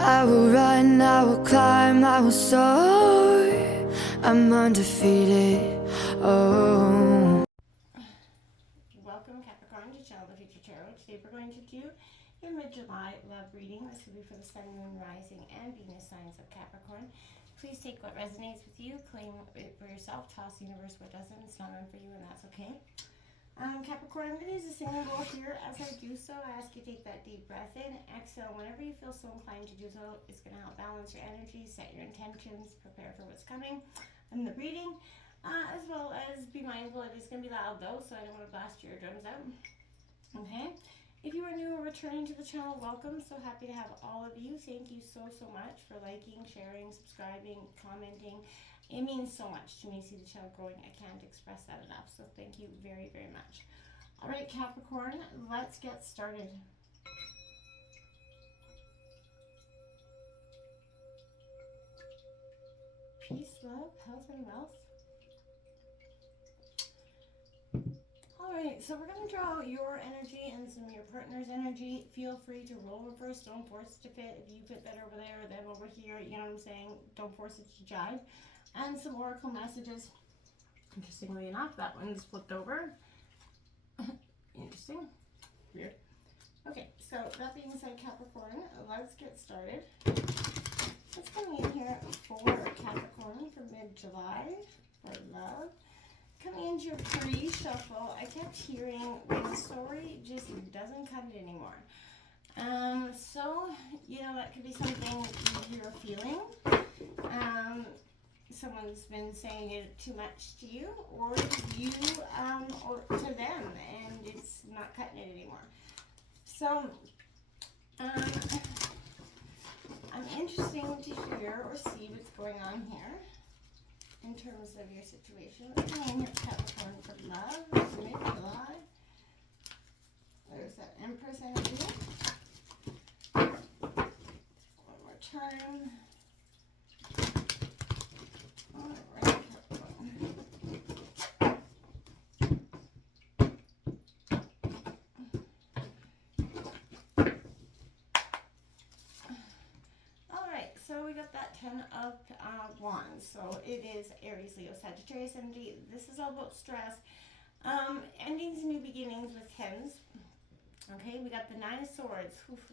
I will run, I will climb, I will soar. I'm undefeated. Oh. Welcome, Capricorn, to Channel the Future Tarot. Today we're going to do your mid-July love reading. This will be for the Sun, Moon, Rising, and Venus signs of Capricorn. Please take what resonates with you, claim it for yourself, toss the universe what doesn't. It's not meant for you, and that's okay. Capricorn, I'm going to use a singing bowl here. As I do so, I ask you to take that deep breath in, exhale. Whenever you feel so inclined to do so, it's going to help balance your energy, set your intentions, prepare for what's coming in the reading, as well as be mindful it is going to be loud though, so I don't want to blast your eardrums out. Okay, if you are new or returning to the channel, welcome. So happy to have all of you. Thank you so much for liking, sharing, subscribing, commenting. It means so much to me to see the channel growing. I can't express that enough, so thank you very much. All right, Capricorn, let's get started. Peace, love, health, and wealth. Alright, so we're going to draw your energy and some of your partner's energy. Feel free to roll reverse. Don't force it to fit. If you fit better over there or them over here, you know what I'm saying? Don't force it to jive. And some oracle messages. Interestingly enough, that one's flipped over. Interesting. Weird. Okay, so that being said, Capricorn, let's get started. What's coming in here for Capricorn for mid-July for love? Coming into your pre-shuffle, I kept hearing when story just doesn't cut it anymore. So, you know, that could be something you're feeling. Someone's been saying it too much to you, or you, or to them, and it's not cutting it anymore. So, I'm interested to hear or see what's going on here in terms of your situation. What's going on here, Capricorn, for love, mid-July? There's that Empress energy. One more time. Alright, Capricorn. Alright, so we got that 10 of Wands. So it is Aries, Leo, Sagittarius energy. This is all about stress. Endings and new beginnings with 10s. Okay, we got the 9 of Swords. Oof.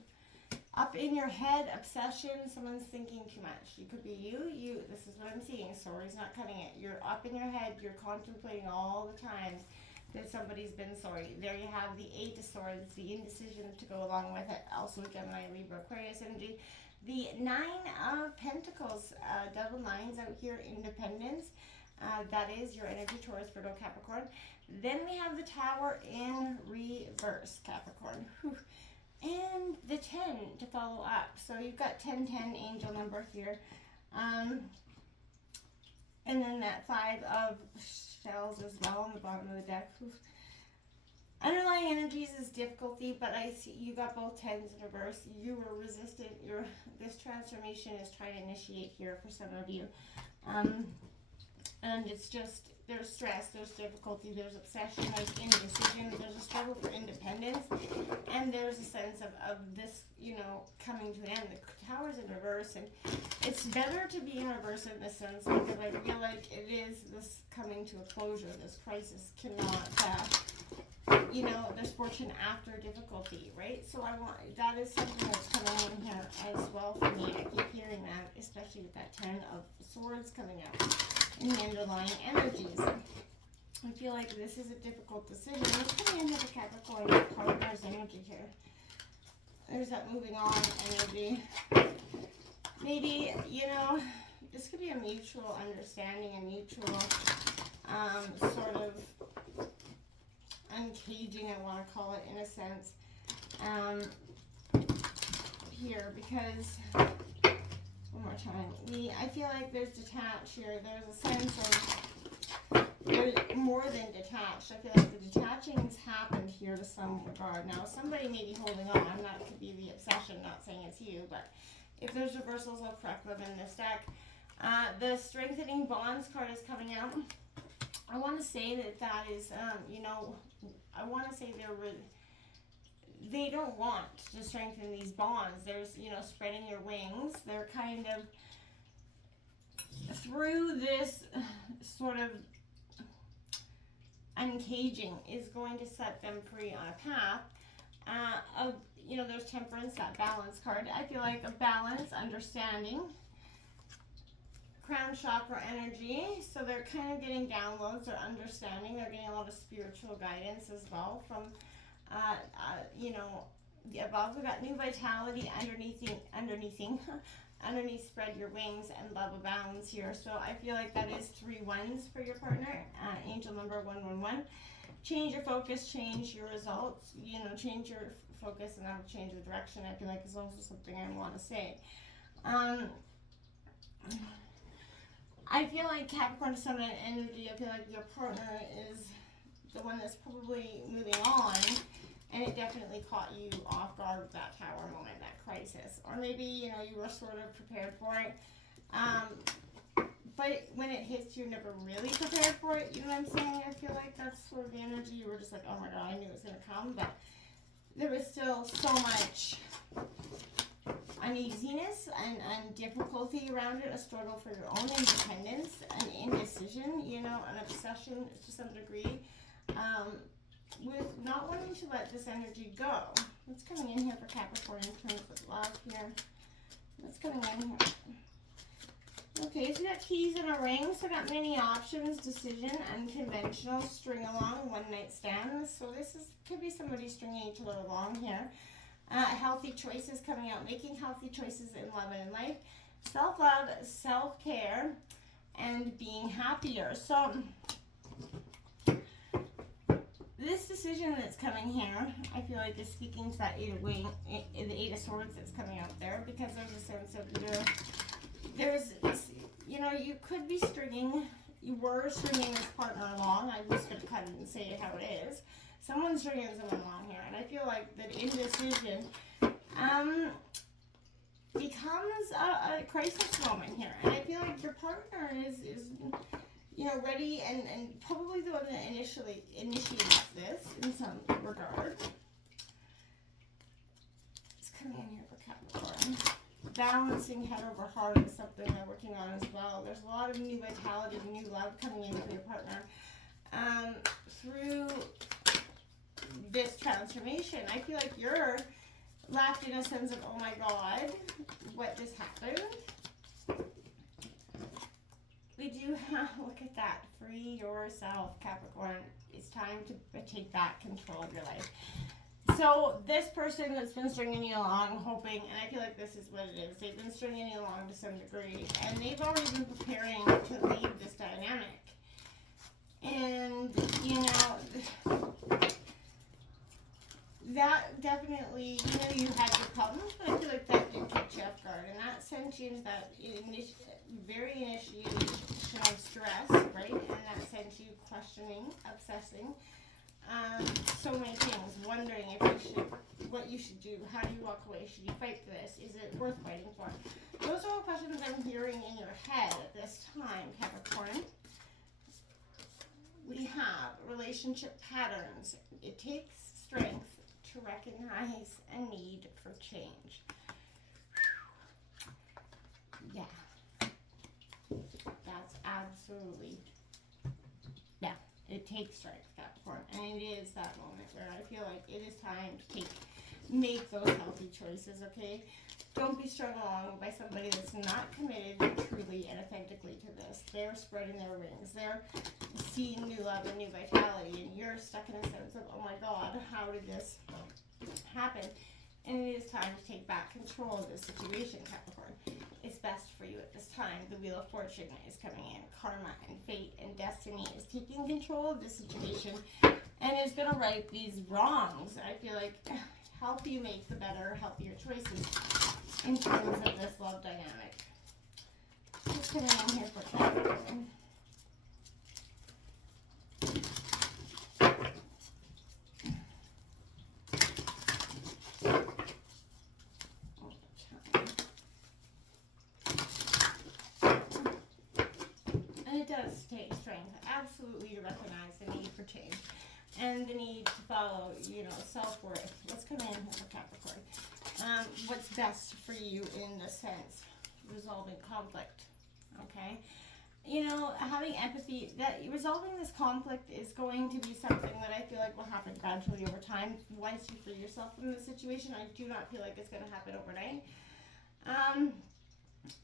Up in your head, obsession, someone's thinking too much. It could be you, this is what I'm seeing. Sorry's not cutting it. You're up in your head, you're contemplating all the times that somebody's been sorry. There you have the 8 of Swords, the indecision to go along with it. Also Gemini, Libra, Aquarius energy. The 9 of Pentacles, double 9s out here, independence. That is your energy, Taurus, Virgo, Capricorn. Then we have the Tower in reverse, Capricorn. Whew. And the 10 to follow up. So you've got 1010 angel number here. And then that 5 of shells as well on the bottom of the deck. Whew. Underlying energies is difficulty, but I see you got both 10s in reverse. You were resistant. This transformation is trying to initiate here for some of you. And it's just, there's stress, there's difficulty, there's obsession, there's indecision, there's a struggle for independence, and there's a sense of this, you know, coming to an end. The Tower's in reverse, and it's better to be in reverse in this sense, because I feel like it is this coming to a closure. This crisis cannot, you know, there's fortune after difficulty, right? So that is something that's coming in here as well for me. I keep hearing that, especially with that 10 of Swords coming out in the underlying energies. I feel like this is a difficult decision. Let's come into the Capricorn partner's energy here. There's that moving on energy. Maybe, you know, this could be a mutual understanding, a mutual sort of uncaging, I want to call it, in a sense, here, because one more time, I feel like there's detached here. There's a sense of, there's more than detached. I feel like the detaching's happened here to some regard. Now, somebody may be holding on. That could be the obsession, not saying it's you, but if there's reversals, I'll correct them in this deck. The strengthening bonds card is coming out. I want to say that is, you know, I want to say they don't want to strengthen these bonds. There's, you know, spreading your wings. They're kind of through this sort of uncaging is going to set them free on a path of, you know, there's temperance, that balance card. I feel like a balance, understanding, crown chakra energy. So they're kind of getting downloads, they're understanding, they're getting a lot of spiritual guidance as well from, you know, the above. We got new vitality underneath spread your wings and love abounds here. So I feel like that is 3 ones for your partner. Angel number 111. Change your focus, change your results, you know, change your focus and that'll change the direction. I feel like is also something I want to say. I feel like Capricorn Sun energy, I feel like your partner is the one that's probably moving on, and it definitely caught you off guard with that tower moment, that crisis. Or maybe, you know, you were sort of prepared for it. But when it hits, you're never really prepared for it. You know what I'm saying? I feel like that's sort of the energy. You were just like, oh my God, I knew it was going to come. But there was still so much uneasiness and difficulty around it, a struggle for your own independence, an indecision, you know, an obsession to some degree, with not wanting to let this energy go. What's coming in here for Capricorn in terms of love here? What's coming in here? Okay, so we got keys and a ring, so we got many options, decision, unconventional, string along, one night stands. So this could be somebody stringing each other along here. Healthy choices coming out, making healthy choices in love and in life, self-love, self-care, and being happier. So this decision that's coming here, I feel like is speaking to that the Eight of Swords that's coming out there, because there's a sense of there's this, you know, you could be you were stringing this partner along. I'm just going to cut it and say it how it is. Someone's stringing someone along here, and I feel like that indecision becomes a crisis moment here. And I feel like your partner is you know, ready and probably the one that initially initiates this in some regard. It's coming in here for Capricorn. Balancing head over heart is something they're working on as well. There's a lot of new vitality, new love coming in for your partner. Through this transformation, I feel like you're left in a sense of, oh my God, what just happened? We do have, look at that, free yourself, Capricorn. It's time to take back control of your life. So this person that's been stringing you along, hoping, and I feel like this is what it is, they've been stringing you along to some degree, and they've already been preparing to leave this dynamic. And, you know, that definitely, you know, you had your problems, but I feel like that did catch you off guard, and that sent you into that very initiation of stress, right? And that sent you questioning, obsessing, so many things, wondering what you should do, how do you walk away, should you fight for this, is it worth fighting for? Those are all questions I'm hearing in your head at this time, Capricorn. We have relationship patterns. It takes strength to recognize a need for change. Yeah. That's absolutely, yeah, it takes strength, Capricorn, and it is that moment where I feel like it is time to make those healthy choices, okay? Don't be strung along by somebody that's not committed truly and authentically to this. They're spreading their wings. They're seeing new love and new vitality, and you're stuck in a sense of, oh my God, how did this happen? And it is time to take back control of this situation, Capricorn. It's best for you at this time. The Wheel of Fortune is coming in. Karma and fate and destiny is taking control of this situation and is going to right these wrongs. I feel like help you make the better, healthier choices in terms of this love dynamic. What's coming in here for Capricorn? It does take strength, absolutely, to recognize the need for change. and the need to follow, self-worth. Let's come in here for Capricorn. What's best for you in this sense? Resolving conflict, okay? Having empathy, that resolving this conflict is going to be something that I feel like will happen gradually over time. Once you free yourself from the situation, I do not feel like it's going to happen overnight.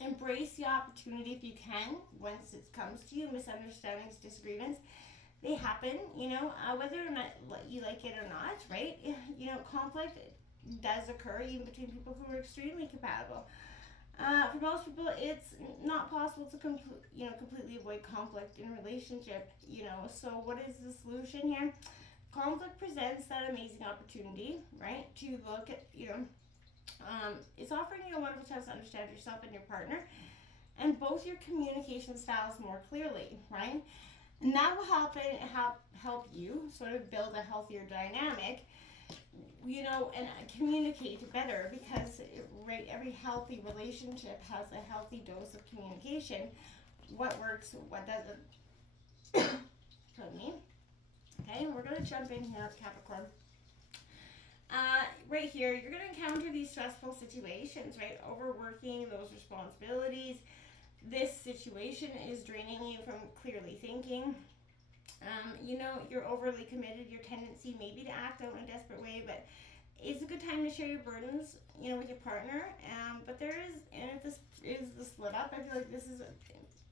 Embrace the opportunity if you can once it comes to you. Misunderstandings, disagreements, they happen, whether or not you like it or not, right? Conflict does occur even between people who are extremely compatible. For most people, it's not possible to completely avoid conflict in a relationship, So what is the solution here? Conflict presents that amazing opportunity, right, to look at, it's offering you a wonderful chance to understand yourself and your partner and both your communication styles more clearly, right? And that will help you sort of build a healthier dynamic, and communicate better, because every healthy relationship has a healthy dose of communication. What works, what doesn't. Pardon me. Okay, we're going to jump in here, Capricorn. Right here, you're going to encounter these stressful situations, right? Overworking, those responsibilities. This situation is draining you from clearly thinking. You're overly committed. Your tendency maybe to act out in a desperate way, but it's a good time to share your burdens, with your partner. But there is, and if this is the split up, I feel like this is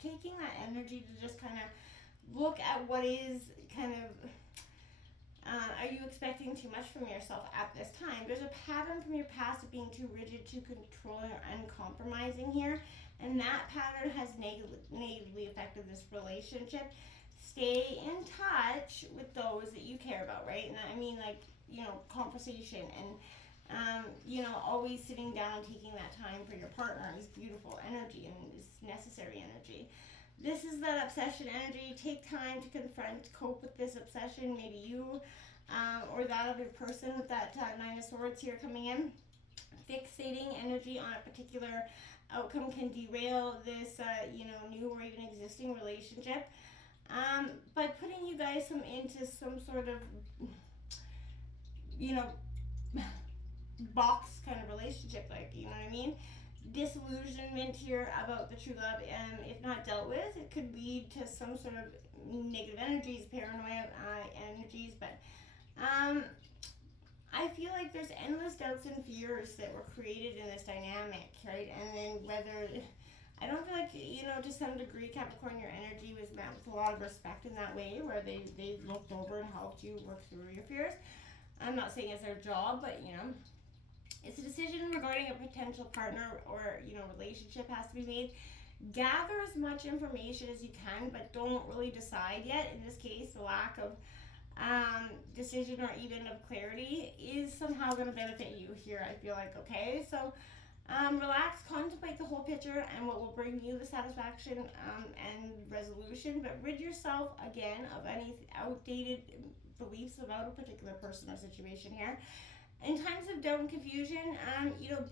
taking that energy to just kind of look at what is kind of, are you expecting too much from yourself at this time? There's a pattern from your past of being too rigid, too controlling, or uncompromising here, and that pattern has negatively affected this relationship. Stay in touch with those that you care about, right? And I mean, like, conversation and, always sitting down and taking that time for your partner is beautiful energy and is necessary energy. This is that obsession energy. Take time to confront, cope with this obsession. Maybe you or that other person with that Nine of Swords here coming in. Fixating energy on a particular outcome can derail this, new or even existing relationship. By putting you guys into some sort of, box kind of relationship, like, you know what I mean? Disillusionment here about the true love, if not dealt with, it could lead to some sort of negative energies, paranoia energies, but I feel like there's endless doubts and fears that were created in this dynamic, right? And then I don't feel like, to some degree, Capricorn, your energy was met with a lot of respect in that way, where they looked over and helped you work through your fears. I'm not saying it's their job, but, it's a decision regarding a potential partner or, relationship has to be made. Gather as much information as you can, but don't really decide yet. In this case, the lack of decision or even of clarity is somehow going to benefit you here, I feel like, okay? So relax, contemplate the whole picture and what will bring you the satisfaction and resolution, but rid yourself again of any outdated beliefs about a particular person or situation here. In times of doubt and confusion,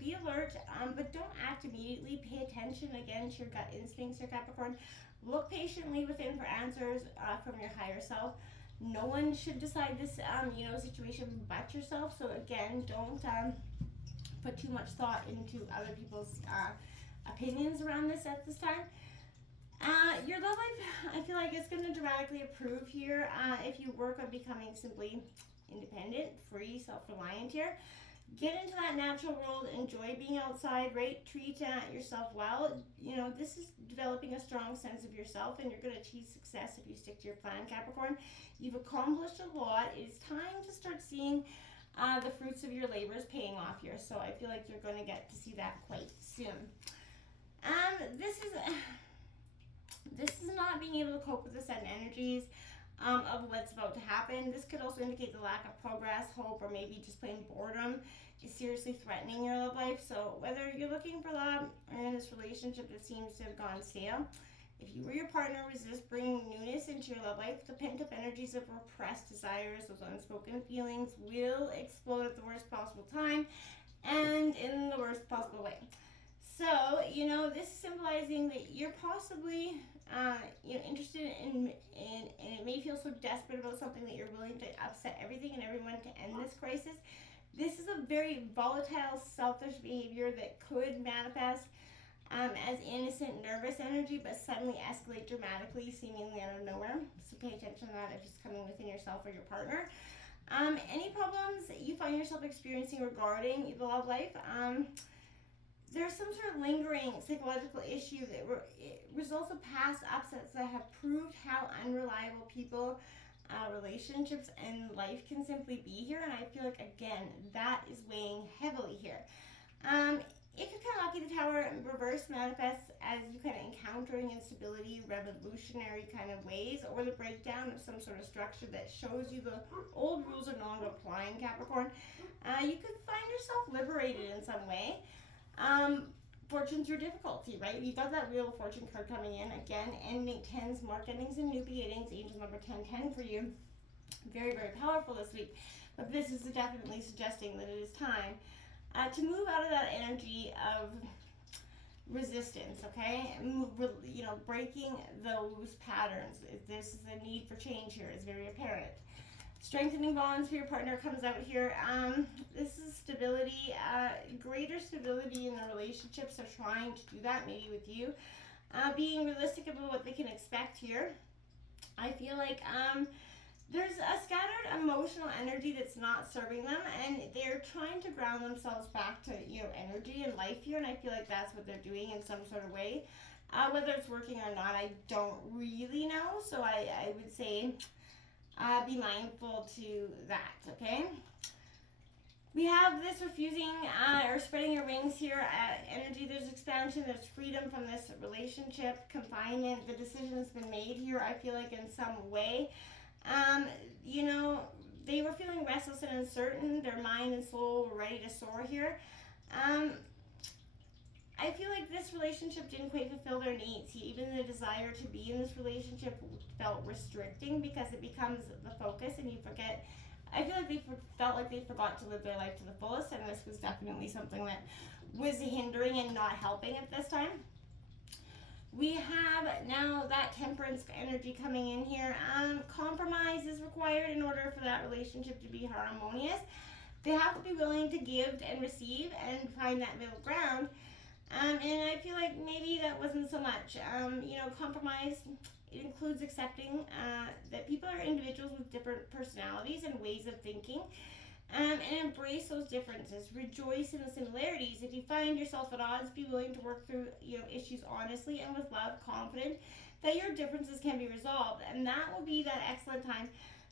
be alert, but don't act immediately. Pay attention again to your gut instincts here, Capricorn. Look patiently within for answers from your higher self. No one should decide this, situation but yourself. So again, don't put too much thought into other people's opinions around this at this time. Your love life, I feel like it's going to dramatically improve here if you work on becoming simply independent, free, self-reliant here. Get into that natural world, enjoy being outside, right? Treat yourself well. This is developing a strong sense of yourself, and you're going to achieve success if you stick to your plan, Capricorn. You've accomplished a lot. It's time to start seeing the fruits of your labors paying off here. So I feel like you're going to get to see that quite soon. This is not being able to cope with the sudden energies of what's about to happen. This could also indicate the lack of progress, hope, or maybe just plain boredom is seriously threatening your love life. So whether you're looking for love or in this relationship that seems to have gone stale, if you or your partner resist bringing newness into your love life, the pent-up energies of repressed desires, those unspoken feelings, will explode at the worst possible time and in the worst possible way. So, you know, this is symbolizing that you're possibly, interested and it may feel so desperate about something that you're willing to upset everything and everyone to end this crisis. This is a very volatile, selfish behavior that could manifest as innocent, nervous energy, but suddenly escalate dramatically, seemingly out of nowhere. So pay attention to that if it's coming within yourself or your partner. Any problems that you find yourself experiencing regarding the love life, there's some sort of lingering psychological issue that results of past upsets that have proved how unreliable people, relationships, and life can simply be here. And I feel like, again, that is weighing heavily here. If you're kind of lucky, the Tower in reverse manifests as you kind of encountering instability, revolutionary kind of ways, or the breakdown of some sort of structure that shows you the old rules are no longer applying, Capricorn. You could find yourself liberated in some way. Fortune through difficulty, right? You've got that Wheel of Fortune card coming in. Again, ending 10s, marked endings and new beginnings. Angel number 1010 for you. Very, very powerful this week. But this is definitely suggesting that it is time to move out of that energy of resistance, okay? Breaking those patterns. This is a need for change here. It's very apparent. Strengthening bonds for your partner comes out here. This is stability, greater stability in the relationships. They're trying to do that, maybe with you. Being realistic about what they can expect here. I feel like there's a scattered emotional energy that's not serving them, and they're trying to ground themselves back to, energy and life here, and I feel like that's what they're doing in some sort of way. Whether it's working or not, I don't really know, so I would say be mindful to that, okay? We have this refusing or spreading your wings here. Energy, there's expansion, there's freedom from this relationship, confinement. The decision has been made here, I feel like, in some way. They were feeling restless and uncertain. Their mind and soul were ready to soar here. I feel like this relationship didn't quite fulfill their needs. Even the desire to be in this relationship felt restricting because it becomes the focus and you forget. I feel like they felt like they forgot to live their life to the fullest, and this was definitely something that was hindering and not helping at this time. We have now that Temperance energy coming in here. Compromise is required in order for that relationship to be harmonious. They have to be willing to give and receive and find that middle ground. And I feel like maybe that wasn't so much. Compromise, it includes accepting that people are individuals with different personalities and ways of thinking. And embrace those differences. Rejoice in the similarities. If you find yourself at odds, be willing to work through issues honestly and with love, confident that your differences can be resolved. And that will be that excellent time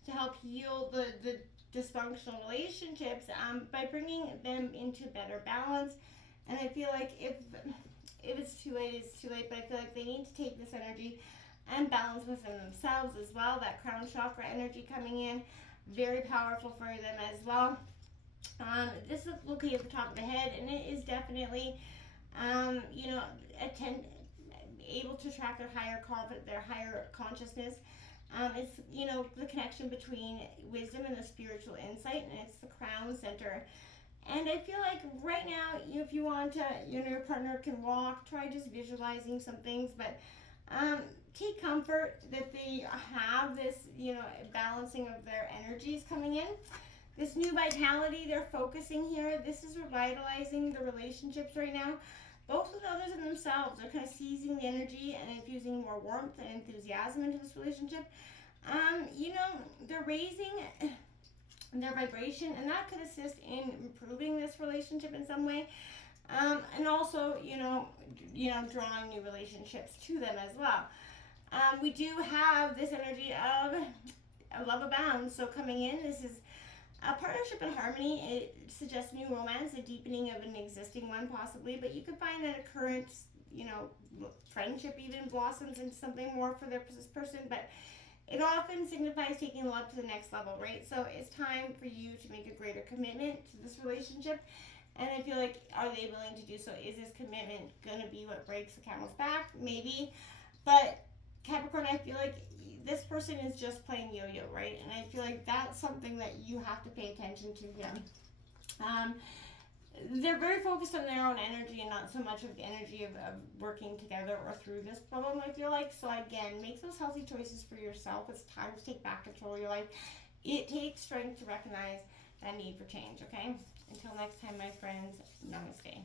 to help heal the dysfunctional relationships by bringing them into better balance. And I feel like if it's too late, it's too late. But I feel like they need to take this energy and balance within themselves as well. That crown chakra energy coming in. Very powerful for them as well. This is looking at the top of the head, and it is definitely, able to track their higher consciousness. It's the connection between wisdom and the spiritual insight, and it's the crown center. And I feel like right now, if you want to, your partner can walk. Try just visualizing some things, but take comfort that they have this, balancing of their energies coming in. This new vitality, they're focusing here. This is revitalizing the relationships right now, both with others and themselves. They're kind of seizing the energy and infusing more warmth and enthusiasm into this relationship. They're raising their vibration, and that could assist in improving this relationship in some way. And also, drawing new relationships to them as well. We do have this energy of love abounds. So coming in, this is a partnership and harmony. It suggests new romance, a deepening of an existing one possibly, but you could find that a current, friendship even blossoms into something more for this person, but it often signifies taking love to the next level, right? So it's time for you to make a greater commitment to this relationship. And I feel like, are they willing to do so? Is this commitment going to be what breaks the camel's back? Maybe. But Capricorn, I feel like this person is just playing yo-yo, right? And I feel like that's something that you have to pay attention to here. they're very focused on their own energy and not so much of the energy of working together or through this problem, I feel like. So again, make those healthy choices for yourself. It's time to take back control of your life. It takes strength to recognize that need for change, okay? Until next time, my friends, namaste.